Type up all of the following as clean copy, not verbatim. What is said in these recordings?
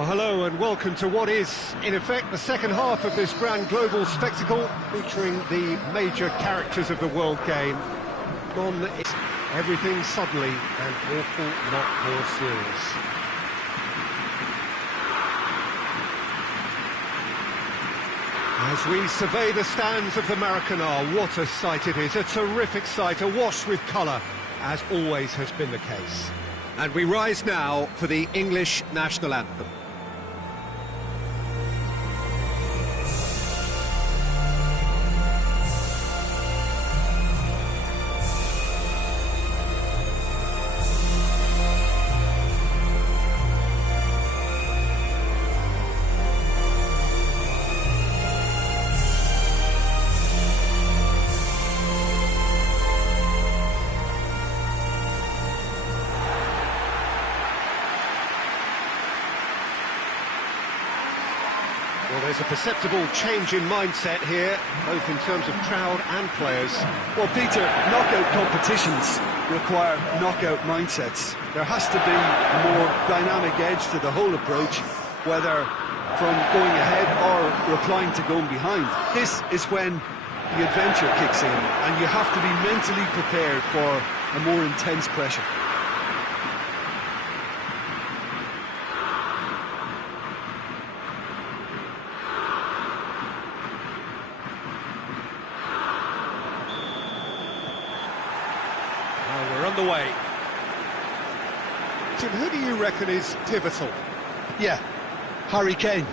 Well, hello and welcome to what is, in effect, the second half of this grand global spectacle, featuring the major characters of the world game. Gone is everything suddenly and awful lot more serious. As we survey the stands of the Maracanã, what a sight it is, a terrific sight, awash with colour, as always has been the case. And we rise now for the English national anthem. Well, there's a perceptible change in mindset here, both in terms of crowd and players. Well, Peter, knockout competitions require knockout mindsets. There has to be a more dynamic edge to the whole approach, whether from going ahead or replying to going behind. This is when the adventure kicks in, and you have to be mentally prepared for a more intense pressure. We're underway. Jim, who do you reckon is pivotal? Yeah, Harry Kane.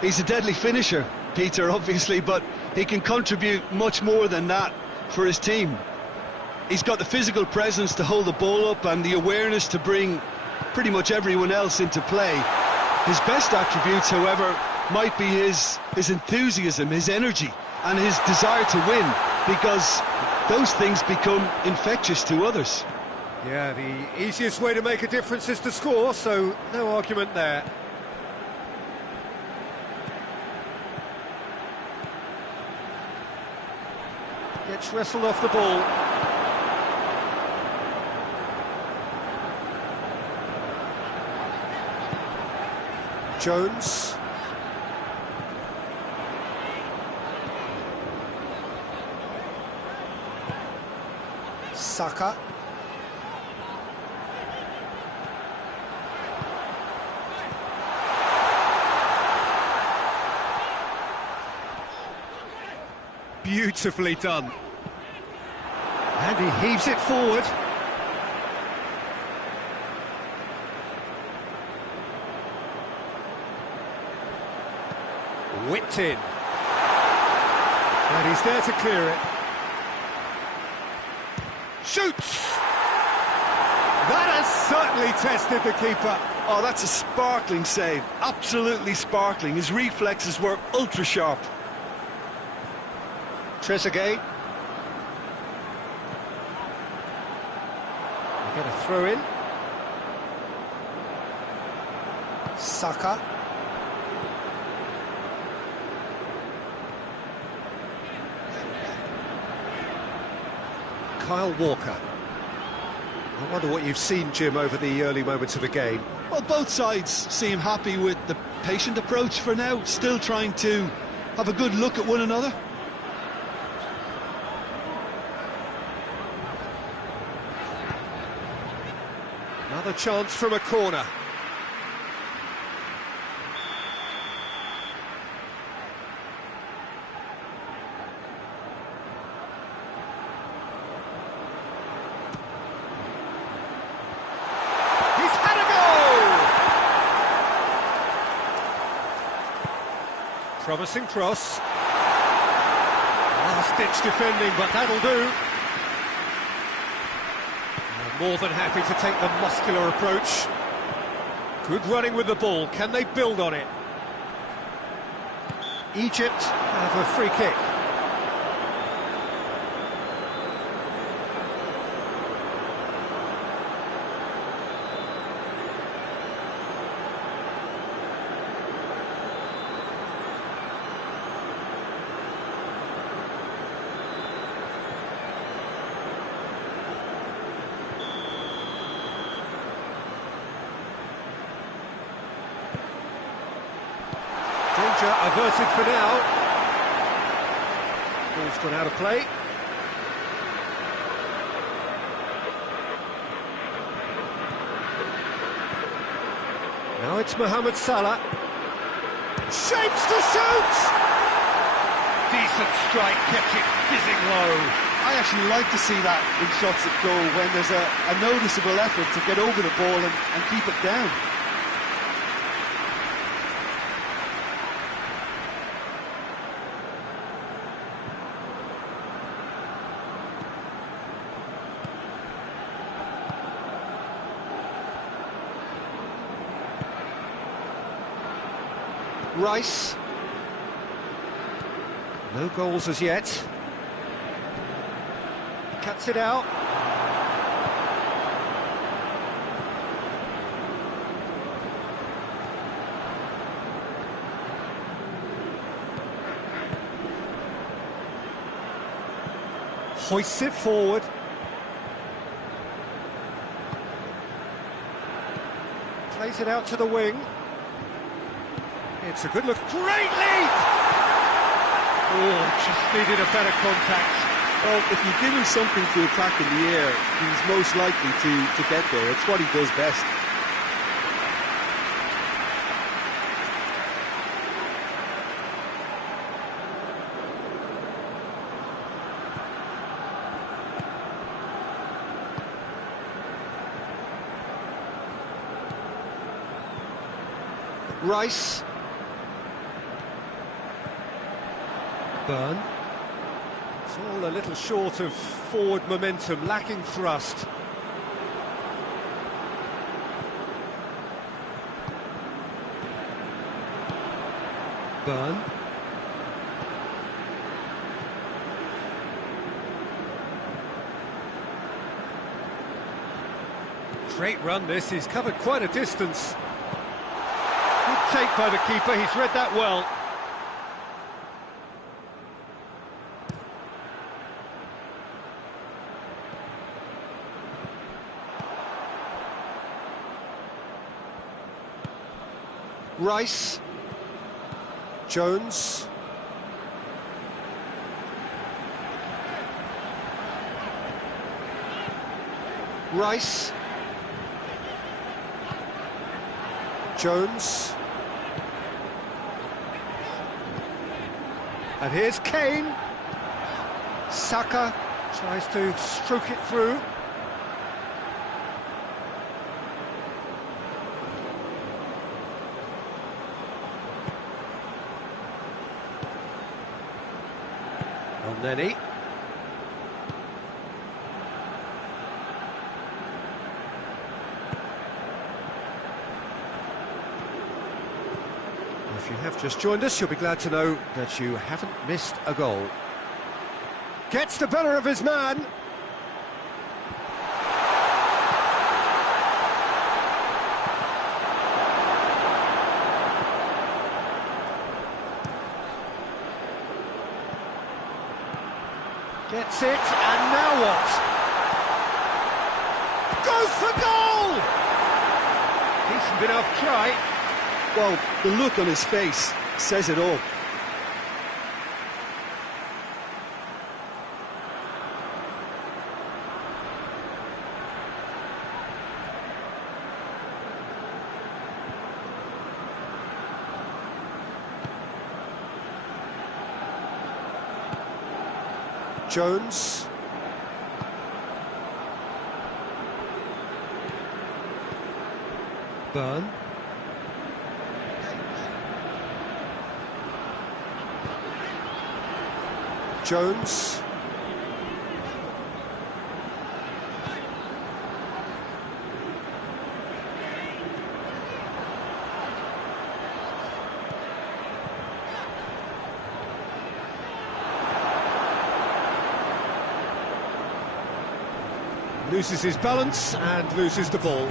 He's a deadly finisher, Peter, obviously, but he can contribute much more than that for his team. He's got the physical presence to hold the ball up and the awareness to bring pretty much everyone else into play. His best attributes, however, might be his enthusiasm, his energy, and his desire to win, because those things become infectious to others. Yeah, the easiest way to make a difference is to score, so no argument there. Gets wrestled off the ball. Jones. Saka. Beautifully done. And he heaves it forward. Whipped in. And he's there to clear it. Shoots! That has certainly tested the keeper. Oh, that's a sparkling save. Absolutely sparkling. His reflexes were ultra sharp. Trezeguet. Get a throw in. Saka. Kyle Walker. I wonder what you've seen, Jim, over the early moments of the game. Well, both sides seem happy with the patient approach for now, still trying to have a good look at one another. Another chance from a corner. He's had a goal! Promising cross. Last-ditch defending, but that'll do. More than happy to take the muscular approach. Good running with the ball. Can they build on it? Egypt have a free kick. Danger averted for now. Ball's gone out of play. Now it's Mohamed Salah. Shapes to shoot! Decent strike, kept it fizzing low. I actually like to see that in shots at goal when there's a noticeable effort to get over the ball and keep it down. Rice. No goals as yet. Cuts it out. Hoists it forward. Plays it out to the wing. It's a good look. Great leap! Oh, just needed a better contact. Well, if you give him something to attack in the air, he's most likely to get there. It's what he does best. Rice. Burn. It's all a little short of forward momentum, lacking thrust. Burn. Great run this, he's covered quite a distance. Good take by the keeper, he's read that well. Rice. Jones. Rice. Jones. And here's Kane. Saka tries to stroke it through. Nenny. If you have just joined us, you'll be glad to know that you haven't missed a goal. Gets the better of his man. Gets it, and now what? Goes for goal! Decent enough try. Well, the look on his face says it all. Jones. Burn. Jones. Loses his balance and loses the ball.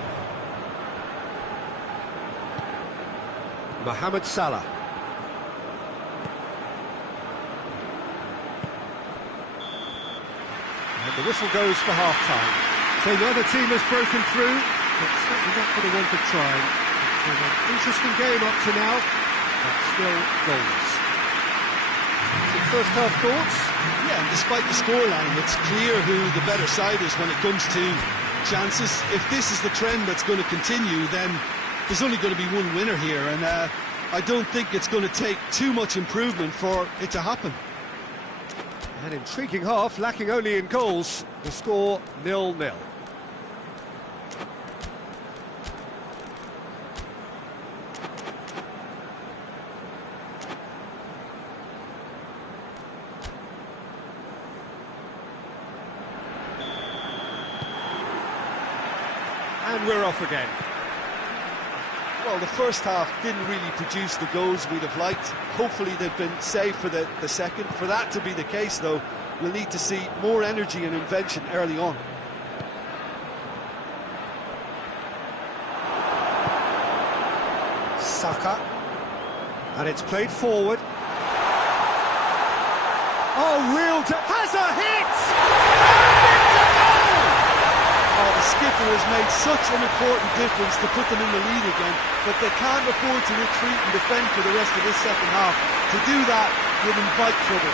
Mohamed Salah. And the whistle goes for half-time. So neither team has broken through, but certainly not for the want of trying. It's been an interesting game up to now. but still goals. So first half thoughts? Yeah, and despite the scoreline, it's clear who the better side is when it comes to chances. If this is the trend that's going to continue, then there's only going to be one winner here, and I don't think it's going to take too much improvement for it to happen. An intriguing half, lacking only in goals. The score 0-0. And we're off again. Well, the first half didn't really produce the goals we'd have liked. Hopefully they've been saved for the second. For that to be the case, though, we'll need to see more energy and invention early on. Saka. And it's played forward. Oh, has a hit! And it's a goal! Oh, the skipper has made such an important difference to put them in the lead again, but they can't afford to retreat and defend for the rest of this second half. To do that would invite trouble.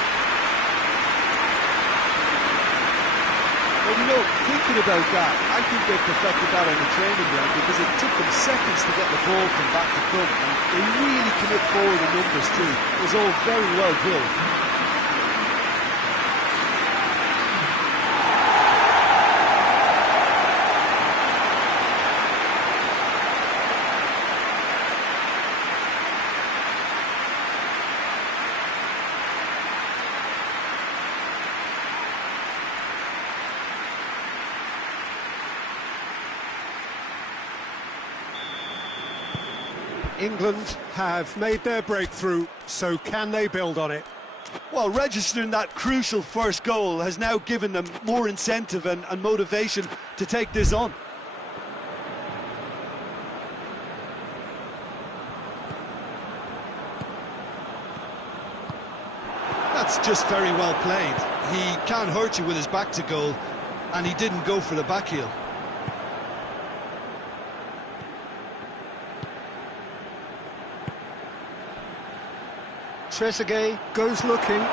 Well, you know, thinking about that, I think they perfected that on the training ground because it took them seconds to get the ball from back to front, and they really commit forward in numbers too. It was all very well drilled. England have made their breakthrough, so can they build on it? Well, registering that crucial first goal has now given them more incentive and motivation to take this on. That's just very well played. He can't hurt you with his back to goal, and he didn't go for the back heel. Trezeguet goes looking.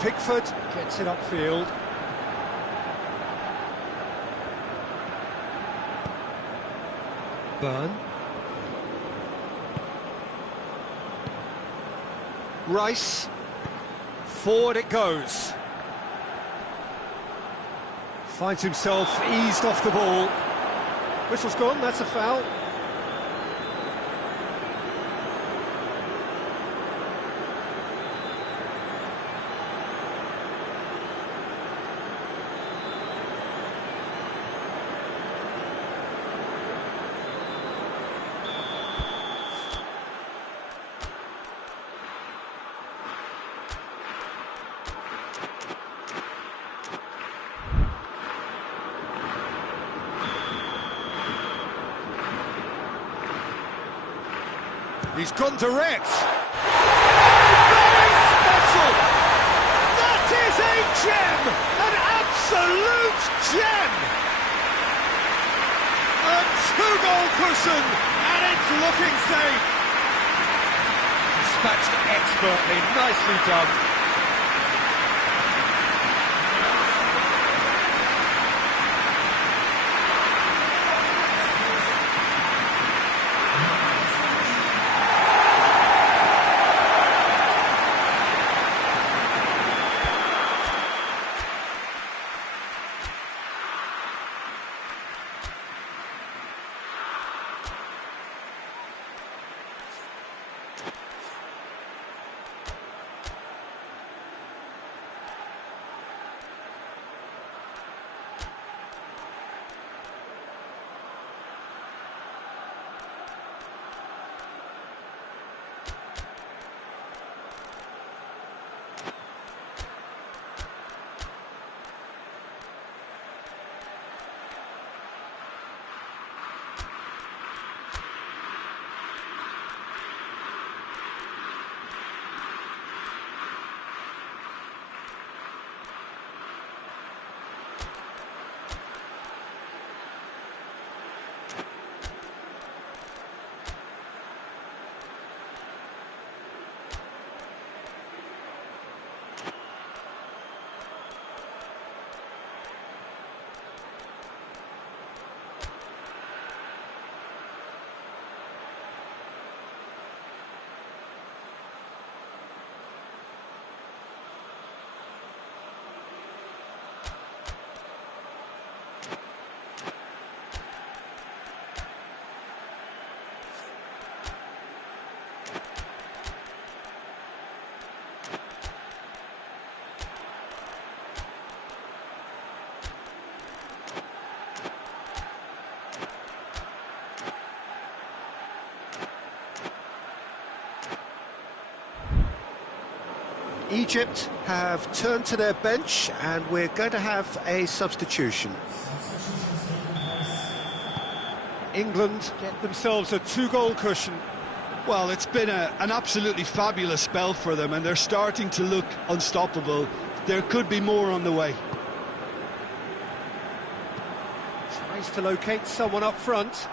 Pickford gets it upfield. Burn. Rice. Forward it goes. Finds himself eased off the ball. Whistle's gone, that's a foul. He's gone direct. Very special. That is a gem, an absolute gem. A two-goal cushion, and it's looking safe. Dispatched expertly, nicely done. Egypt have turned to their bench and we're going to have a substitution. England get themselves a 2-goal cushion. Well, it's been an absolutely fabulous spell for them, and they're starting to look unstoppable. There could be more on the way. Tries to locate someone up front.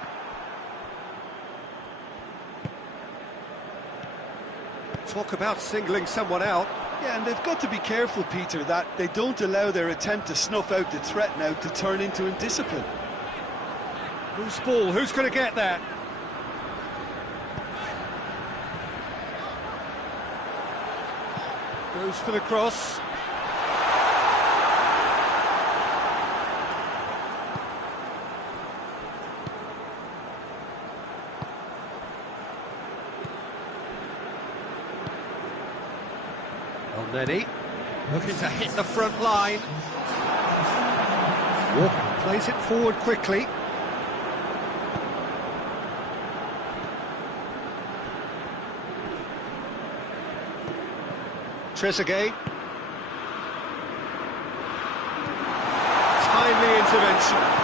Talk about singling someone out. Yeah, and they've got to be careful, Peter, that they don't allow their attempt to snuff out the threat now to turn into indiscipline. Whose ball? Who's going to get that? Goes for the cross. Elneny looking to hit the front line. Walker plays it forward quickly. Trezeguet. Timely intervention.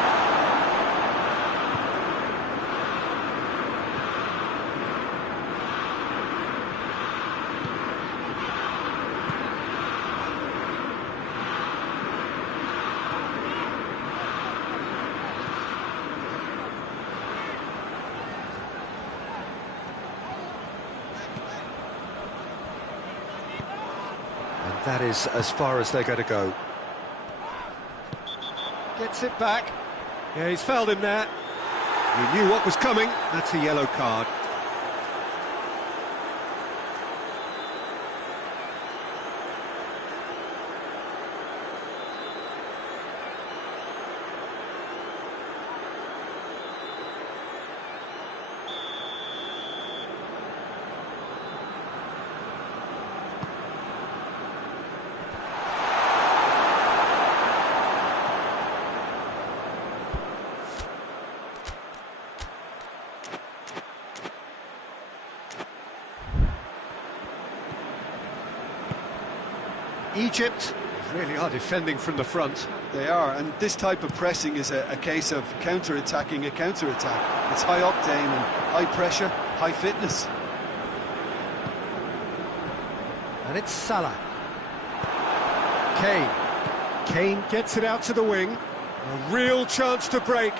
That is as far as they're going to go. Gets it back. Yeah, he's fouled him there. He knew what was coming. That's a yellow card. Egypt really are defending from the front. They are, and this type of pressing is a case of counter-attacking a counter-attack. It's high octane and high pressure, high fitness. And it's Salah. Kane. Kane gets it out to the wing. A real chance to break.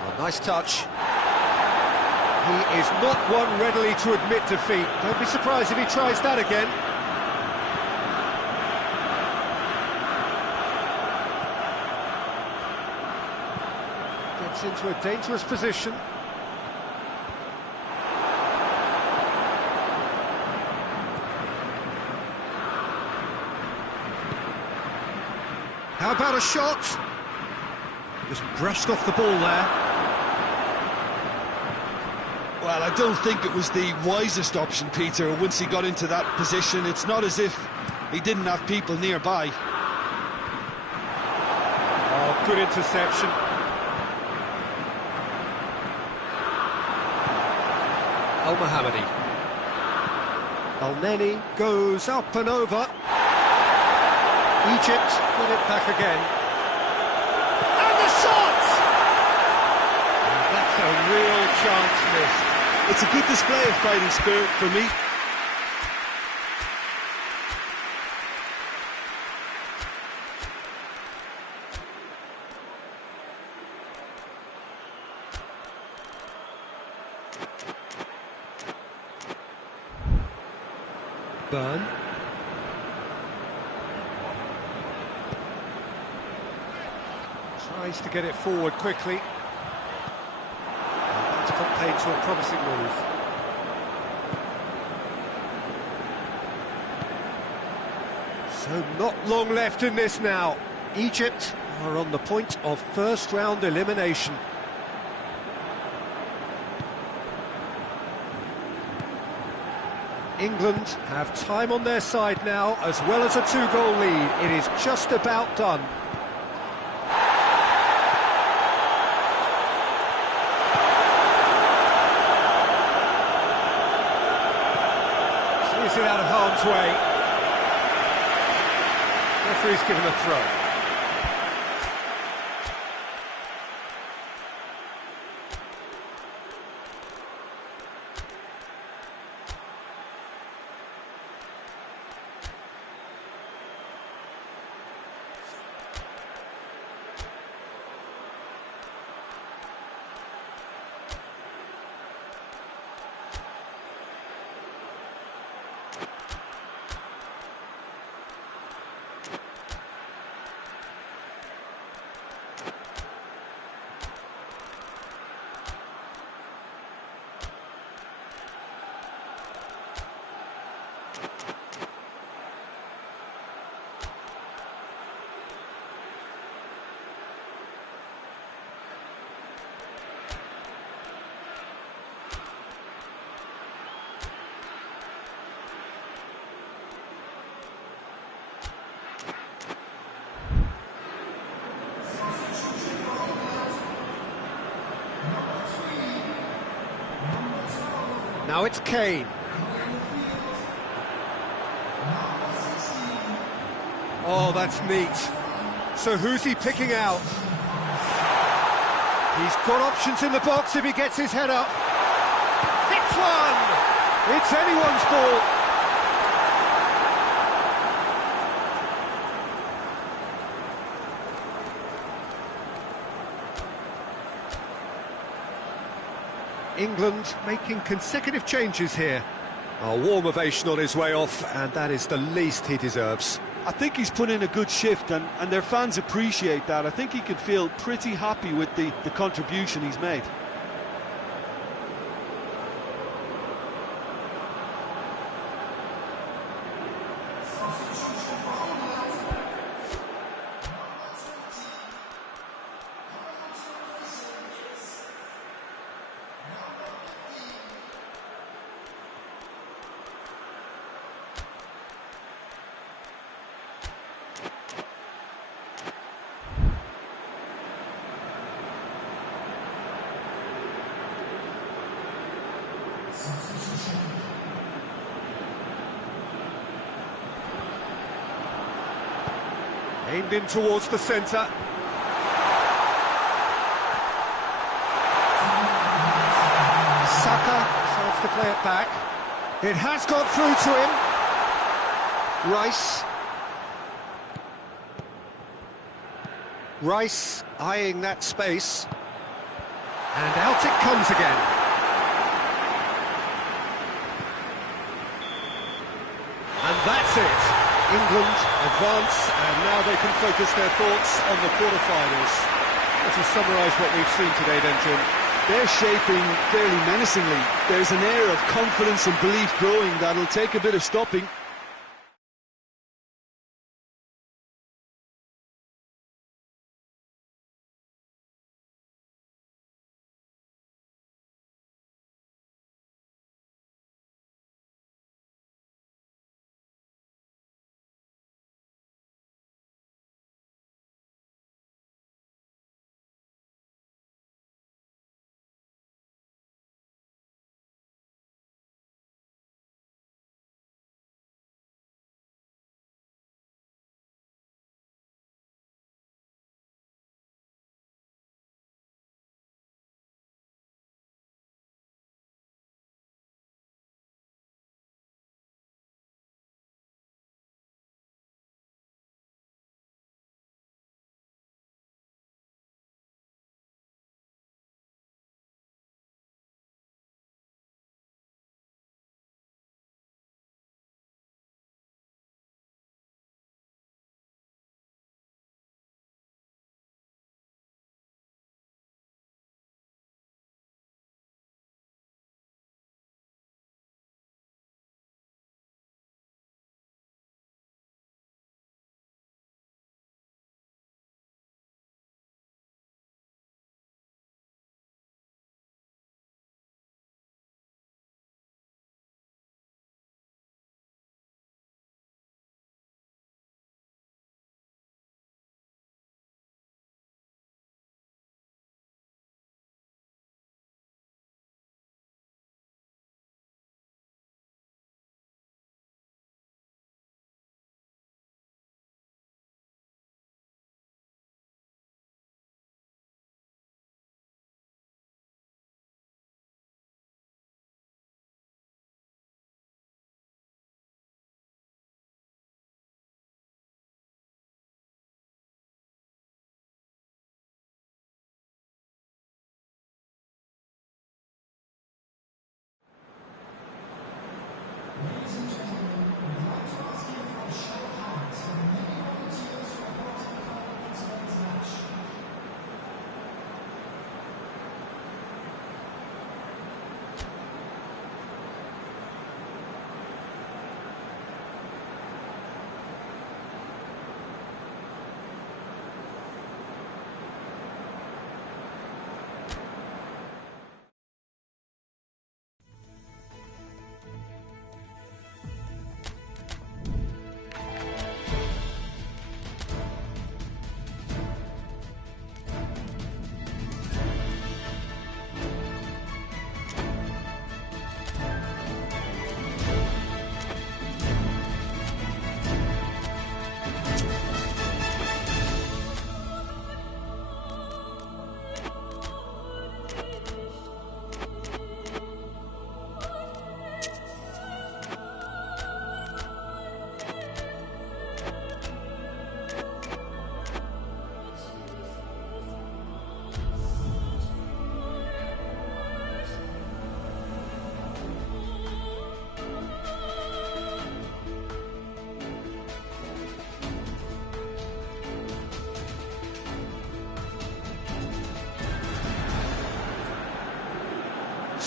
Oh, nice touch. He is not one readily to admit defeat. Don't be surprised if he tries that again. Gets into a dangerous position. How about a shot? Just brushed off the ball there. Well, I don't think it was the wisest option, Peter, once he got into that position. It's not as if he didn't have people nearby. Oh, good interception. Al-Mohammadi. Elneny goes up and over. Egypt get it back again. And the shot! That's a real chance missed. It's a good display of fighting spirit for me. Burn. Tries to get it forward quickly. That's contained to a promising move. So not long left in this now. Egypt are on the point of first-round elimination. England have time on their side now, as well as a 2-goal lead. It is just about done. gets it out of harm's way. Referee's given a throw. Now it's Kane. Oh, that's neat. So who's he picking out? He's got options in the box if he gets his head up. Hits one! It's anyone's ball. England making consecutive changes here. A warm ovation on his way off, and that is the least he deserves. I think he's put in a good shift, and their fans appreciate that. I think he can feel pretty happy with the contribution he's made. Aimed in towards the centre. Saka decides to play it back. It has got through to him. Rice eyeing that space. And out it comes again. And that's it. England advance, and now they can focus their thoughts on the quarter-finals. Let us summarise what we've seen today then, Jim. They're shaping fairly menacingly. There's an air of confidence and belief growing that'll take a bit of stopping.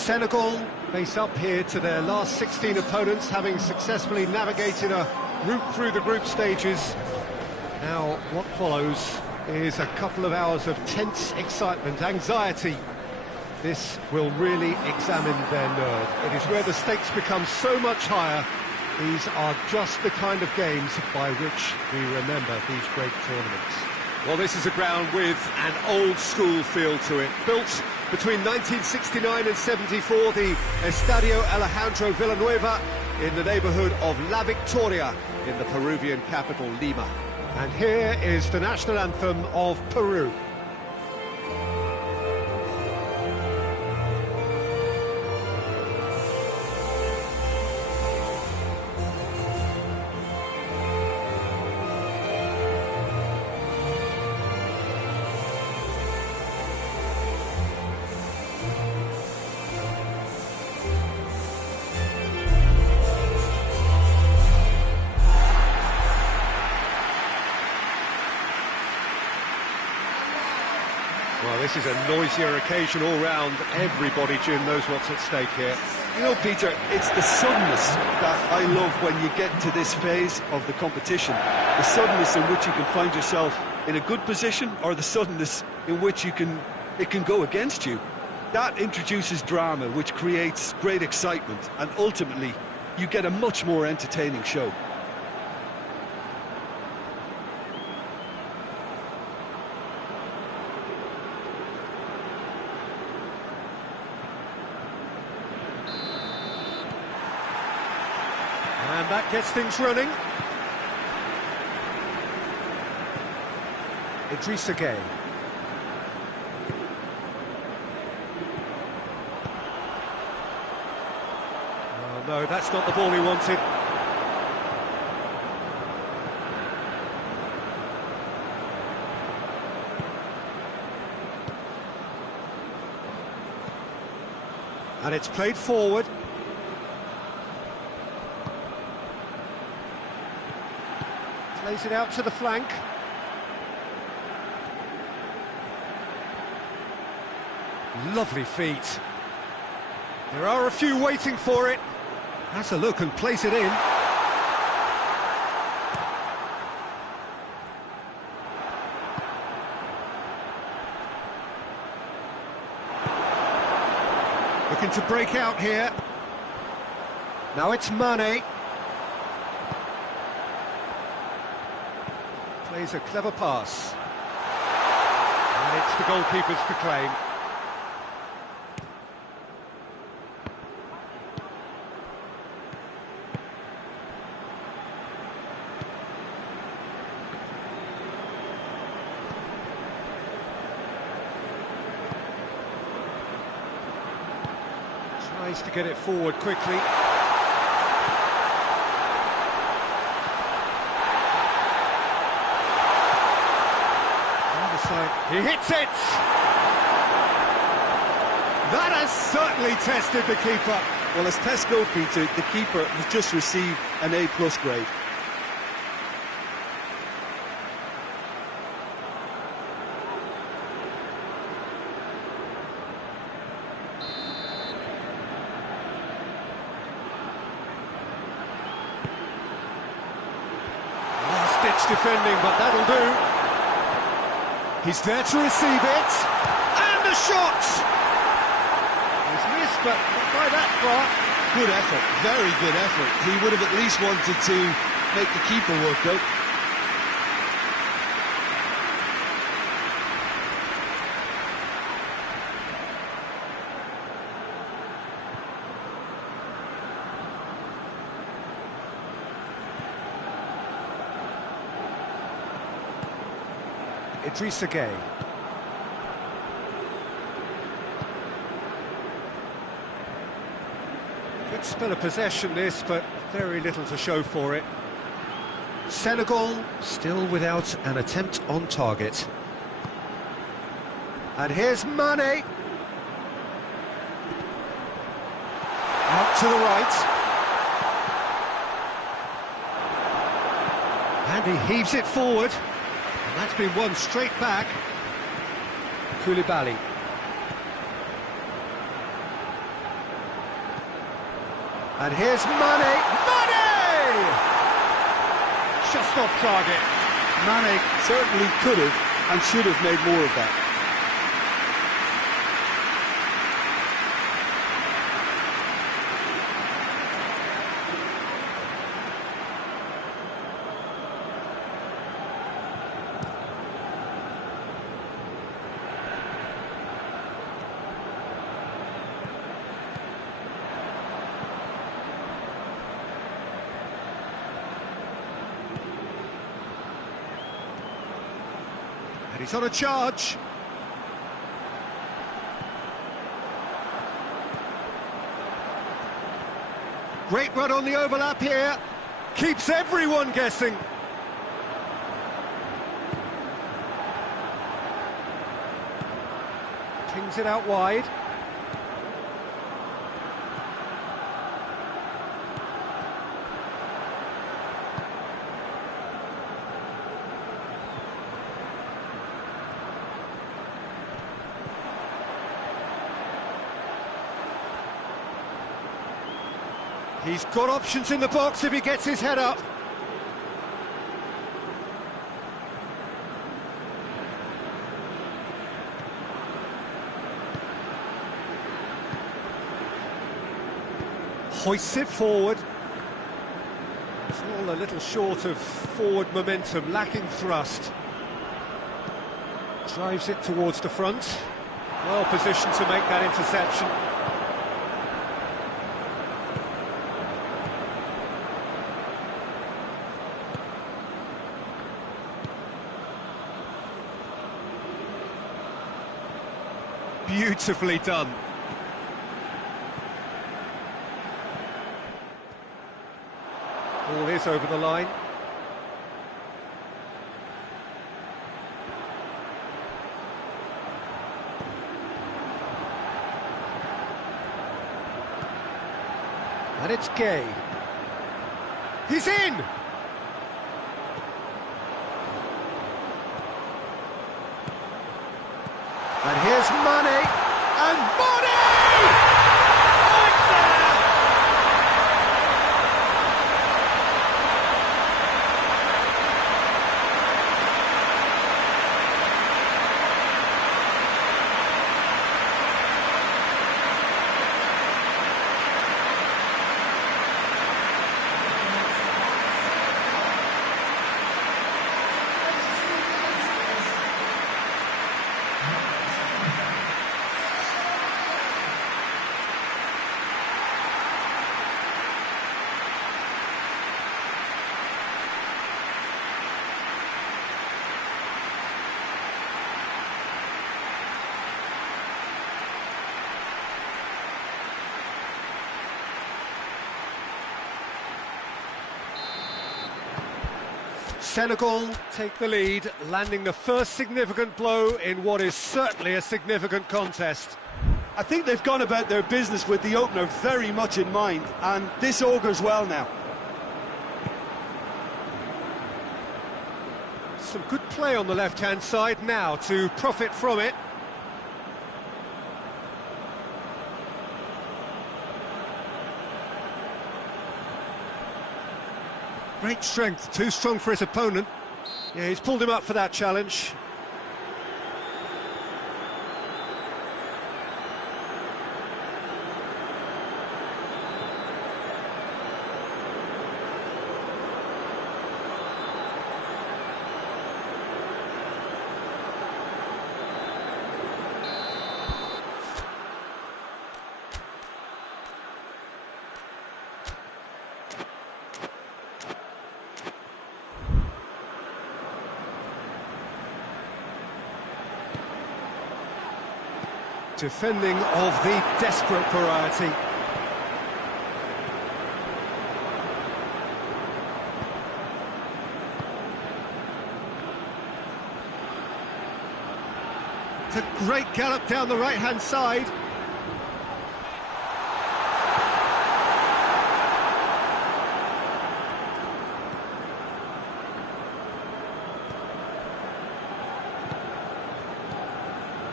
Senegal face up here to their last 16 opponents, having successfully navigated a route through the group stages. Now, what follows is a couple of hours of tense excitement, anxiety. This will really examine their nerve. It is where the stakes become so much higher. These are just the kind of games by which we remember these great tournaments. Well, this is a ground with an old-school feel to it. Built between 1969 and 74, the Estadio Alejandro Villanueva in the neighbourhood of La Victoria in the Peruvian capital, Lima. And here is the national anthem of Peru. Well, this is a noisier occasion all round. Everybody, Jim, knows what's at stake here. You know, Peter, it's the suddenness that I love when you get to this phase of the competition. The suddenness in which you can find yourself in a good position, or the suddenness in which it can go against you. That introduces drama, which creates great excitement, and ultimately you get a much more entertaining show. And that gets things running. Idrissa Gueye. Oh, no, that's not the ball he wanted. And it's played forward. Plays it out to the flank. Lovely feet. There are a few waiting for it. Has a look and plays it in. Looking to break out here. Now it's Mane. Plays a clever pass. And it's the goalkeeper's to claim. Tries to get it forward quickly. He hits it! That has certainly tested the keeper. Well, as tests go, Peter, the keeper has just received an A+ grade. Last-ditch defending, but that'll do. He's there to receive it, and the shot! He's missed, but not by that far. Good effort, very good effort. He would have at least wanted to make the keeper work out. Idrissa Gueye. Good spell of possession this, but very little to show for it. Senegal still without an attempt on target. And here's Mane. Out to the right. And he heaves it forward. And that's been won straight back. Koulibaly. And here's Mane! Mane! Just off target. Mane certainly could have and should have made more of that. And he's on a charge. Great run on the overlap here. Keeps everyone guessing. Pings it out wide. He's got options in the box if he gets his head up. Hoists it forward. It's all a little short of forward momentum, lacking thrust. Drives it towards the front. Well positioned to make that interception. Beautifully done. Ball is over the line. And it's Gay. He's in! And here's Mane, and Mane! Oh, it's there! Senegal take the lead, landing the first significant blow in what is certainly a significant contest. I think they've gone about their business with the opener very much in mind, and this augurs well now. Some good play on the left-hand side now to profit from it. Great strength, too strong for his opponent. Yeah, he's pulled him up for that challenge. Defending of the desperate variety. It's a great gallop down the right-hand side.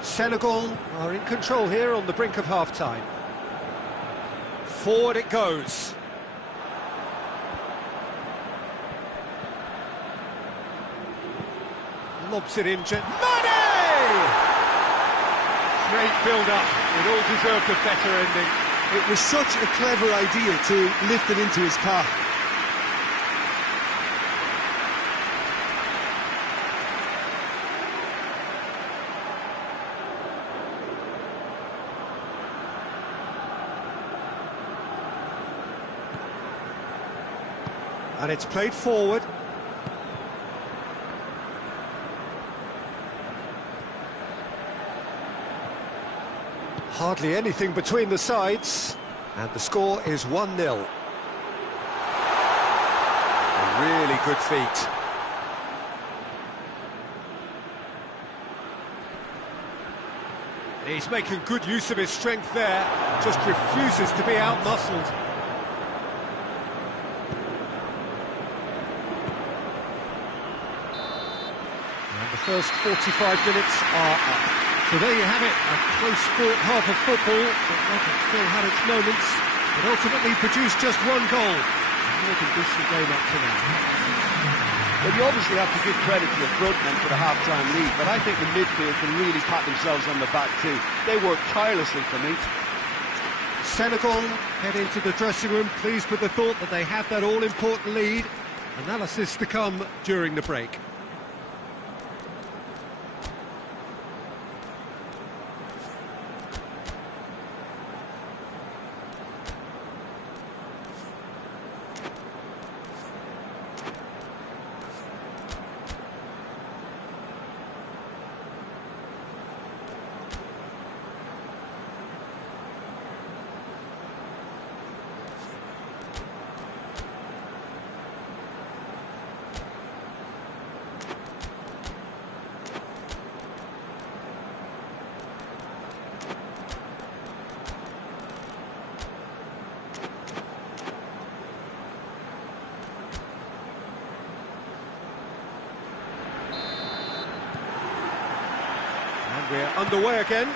Senegal are in control here on the brink of half-time. Forward it goes. lobs it in. Mane! Great build-up. It all deserved a better ending. It was such a clever idea to lift it into his path. And it's played forward. Hardly anything between the sides, and the score is 1-0. A really good feat. He's making good use of his strength there, just refuses to be out-muscled. And the first 45 minutes are up. So there you have it, a close-fought half of football, but Everton still had its moments. It ultimately produced just one goal. A more than decent game up to now. Well, you obviously have to give credit to the front men for the half-time lead, but I think the midfield can really pat themselves on the back too. They work tirelessly for me. Senegal head into the dressing room, pleased with the thought that they have that all-important lead. Analysis to come during the break. We're underway again.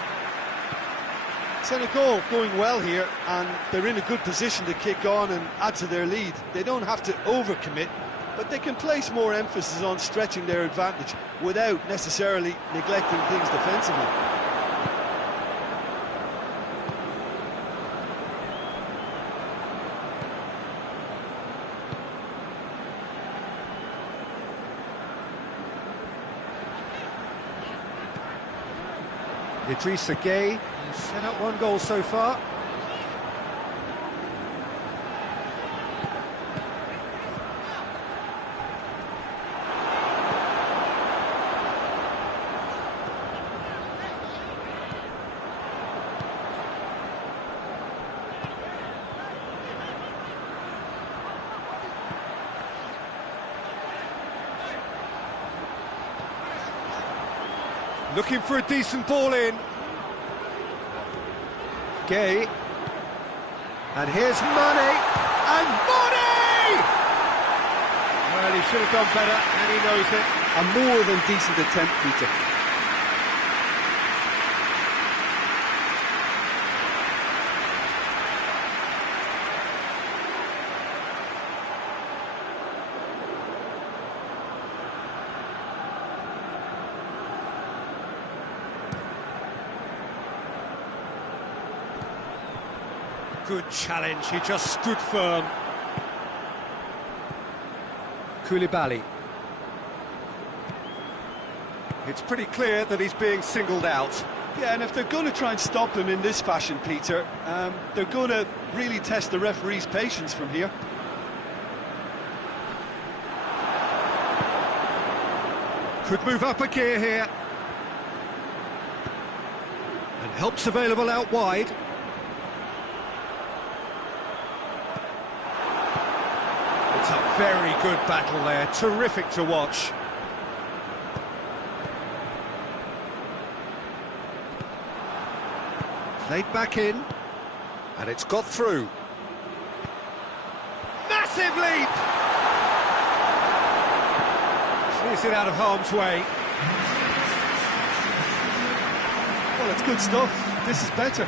Senegal going well here, and they're in a good position to kick on and add to their lead. They don't have to overcommit, but they can place more emphasis on stretching their advantage without necessarily neglecting things defensively. Idrissa Gueye, who's set up one goal so far. Looking for a decent ball in. Gueye. And here's Mane. And Mane! Well, he should have done better, and he knows it. A more than decent attempt, Peter. Good challenge, he just stood firm. Koulibaly. It's pretty clear that he's being singled out. Yeah, and if they're going to try and stop him in this fashion, Peter, they're going to really test the referee's patience from here. Could move up a gear here. And help's available out wide. It's a very good battle there, terrific to watch. Played back in, and it's got through. Massive leap! Clears it out of harm's way. Well, it's good stuff. This is better.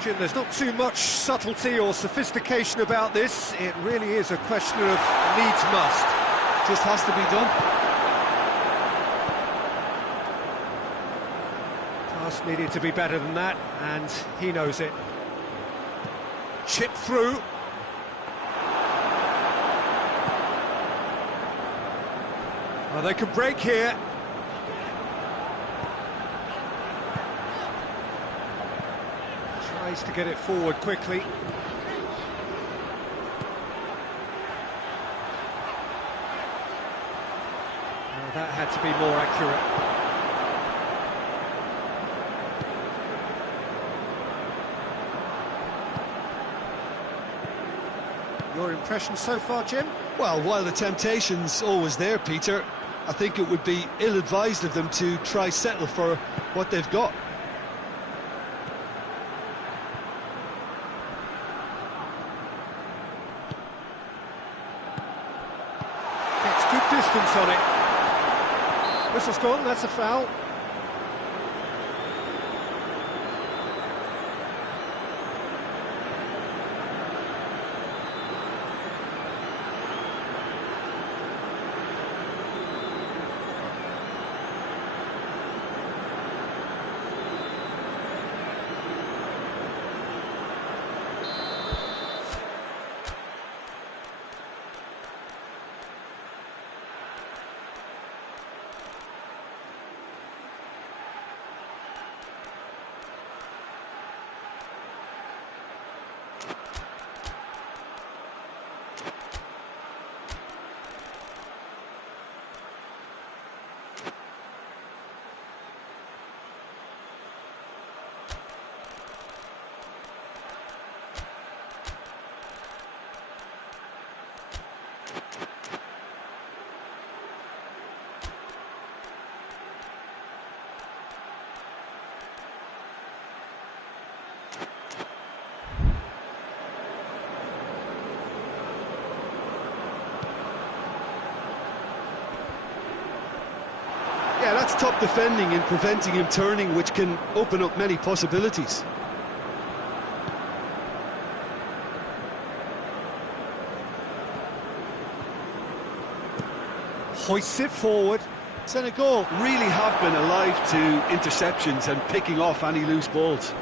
Jim, there's not too much subtlety or sophistication about this. It really is a question of needs must. Just has to be done. needed to be better than that, and he knows it. Chip through. Well, they can break here. Tries to get it forward quickly. Well, that had to be more accurate. Your impression so far, Jim? Well, while the temptation's always there, Peter, I think it would be ill-advised of them to try settle for what they've got. Gets good distance on it. Whistle's gone, that's a foul. Yeah, that's top defending and preventing him turning, which can open up many possibilities. Hoists it forward. Senegal really have been alive to interceptions and picking off any loose balls.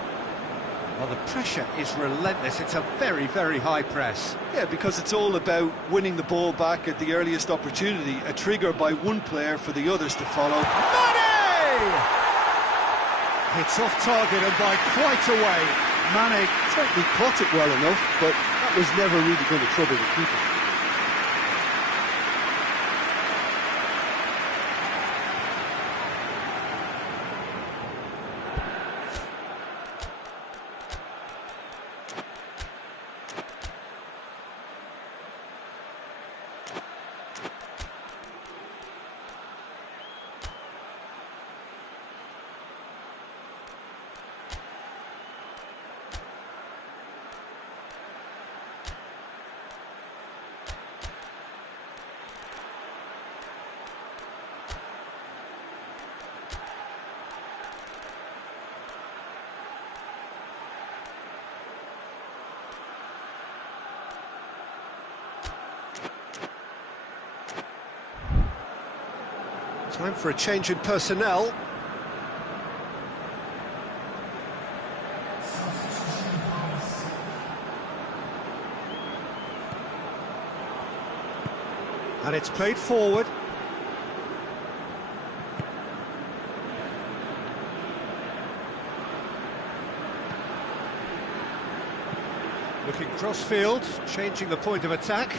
Well, the pressure is relentless. It's a very, very high press. Yeah, because it's all about winning the ball back at the earliest opportunity, a trigger by one player for the others to follow. Mane! It's off target and by quite a way. Mane certainly caught it well enough, but that was never really going to trouble the keeper. Time for a change in personnel. And it's played forward. Looking cross-field, changing the point of attack.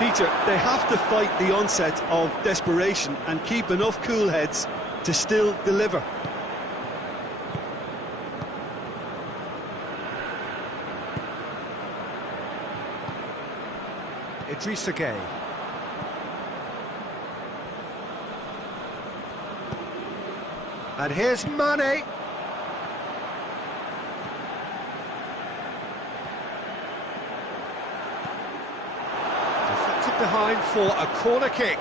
Peter, they have to fight the onset of desperation and keep enough cool heads to still deliver. Idrissa Gueye. And here's Mane. Deflected behind for a corner kick.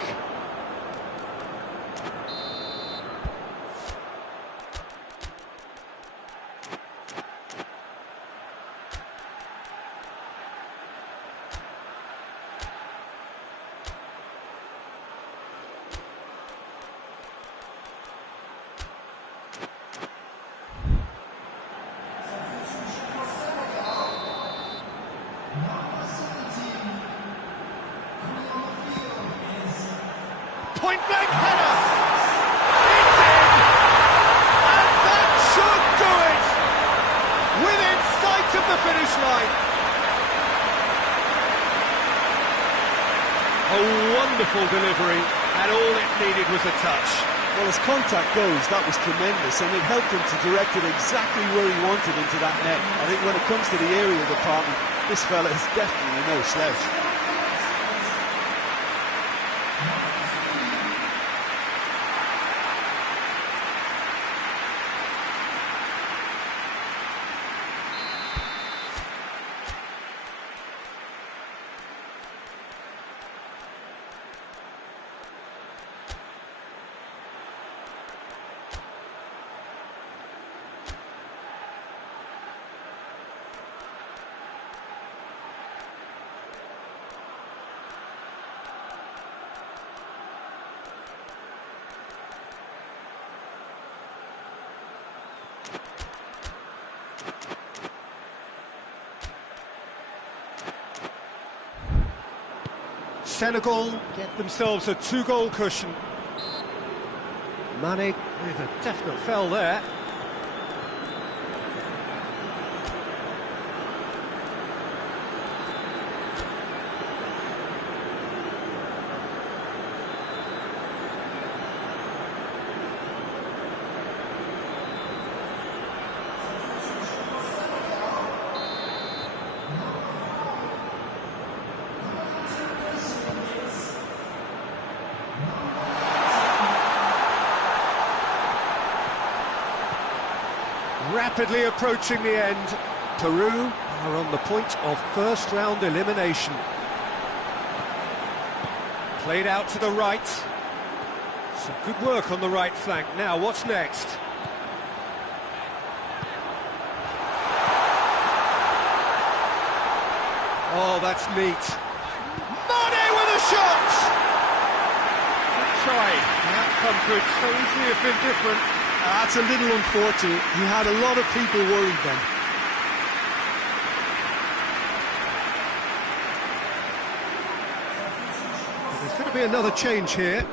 A wonderful delivery, and all it needed was a touch. Well, as contact goes, that was tremendous, and it helped him to direct it exactly where he wanted into that net. I think when it comes to the aerial department, this fella is definitely no slouch. Senegal get themselves a 2-goal cushion. Mane with a definite foul there. Rapidly approaching the end. Peru are on the point of first-round elimination. Played out to the right. Some good work on the right flank. Now, what's next? Oh, that's neat. Mane with a shot! Good try. The outcome could so easily have been different. That's a little unfortunate. He had a lot of people worried then. There's going to be another change here.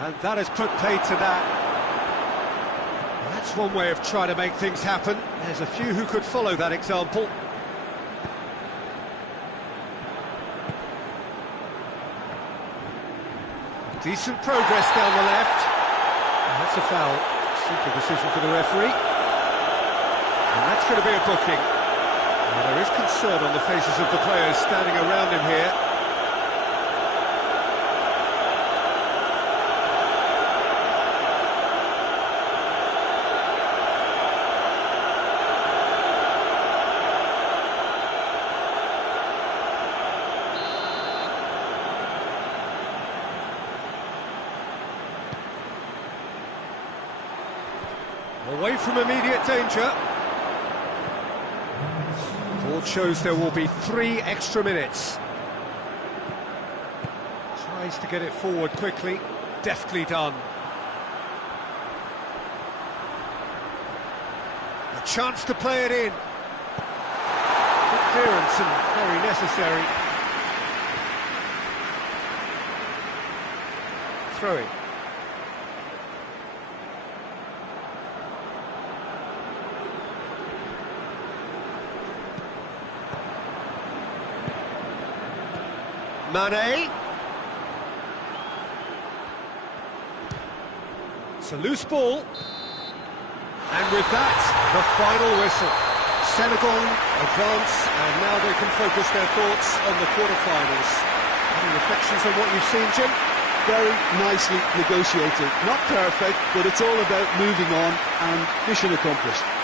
And that has put paid to that. That's one way of trying to make things happen. There's a few who could follow that example. Decent progress down the left. And that's a foul. Simple decision for the referee. And that's going to be a booking. Now, there is concern on the faces of the players standing around him here. Away from immediate danger. Board shows there will be 3 extra minutes. Tries to get it forward quickly. Deftly done. A chance to play it in. Good clearance and very necessary. Throw-in. Mane. It's a loose ball. And with that, the final whistle. Senegal advance, and now they can focus their thoughts on the quarter-finals. Any reflections on what you've seen, Jim? Very nicely negotiated. Not perfect, but it's all about moving on, and mission accomplished.